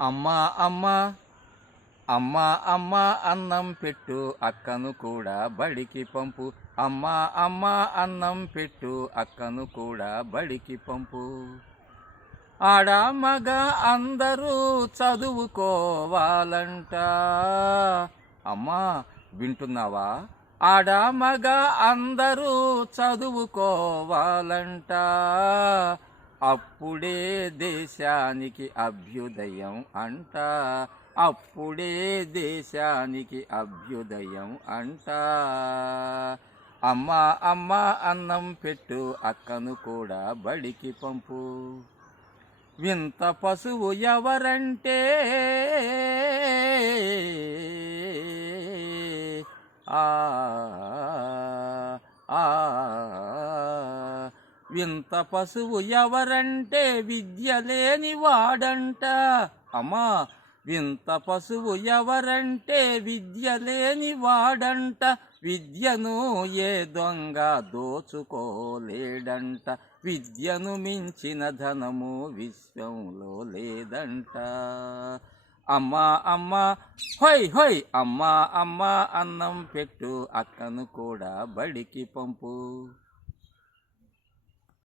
అమ్మా అమ్మా. అమ్మా అమ్మా అన్నం పెట్టు అక్కను కూడా బడికి పంపు. అమ్మా అమ్మా అన్నం పెట్టు అక్కను కూడా బడికి పంపు. ఆడ మగ అందరూ చదువుకోవాలంట. అమ్మా వింటున్నావా? ఆడ మగ అందరూ చదువుకోవాలంట. అప్పుడే దేశానికి అభ్యుదయం అంట. అప్పుడే దేశానికి అభ్యుదయం అంట. అమ్మా అమ్మ అన్నం పెట్టు అక్కను కూడా బడికి పంపు. వింత పశువు ఎవరంటే? ఆ ఆ వింత పశువు ఎవరంటే విద్య లేని వాడంట. అమ్మా వింత పశువు ఎవరంటే విద్య లేని వాడంట. విద్యను ఏ దొంగ దోచుకోలేడంట. విద్యను మించిన ధనము విశ్వంలో లేదంట. అమ్మా అమ్మా హొయ్ హొయ్ అమ్మా అమ్మా అన్నం పెట్టు అక్కను కూడా బడికి పంపు.